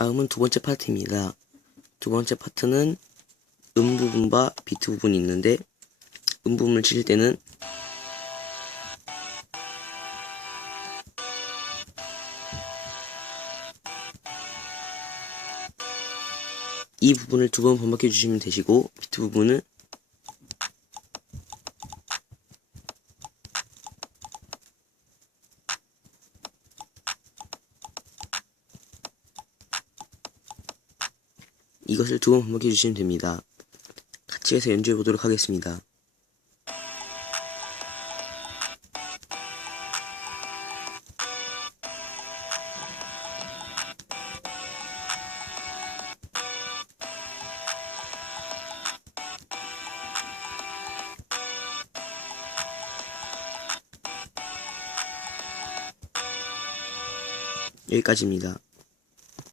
다음은 두 번째 파트입니다. 두 번째 파트는 음 부분과 비트 부분이 있는데 음 부분을 치실 때는 이 부분을 두 번 반복해 주시면 되시고 비트 부분은 이것을 두 번 반복해 주시면 됩니다. 같이 해서 연주해 보도록 하겠습니다. 여기까지입니다.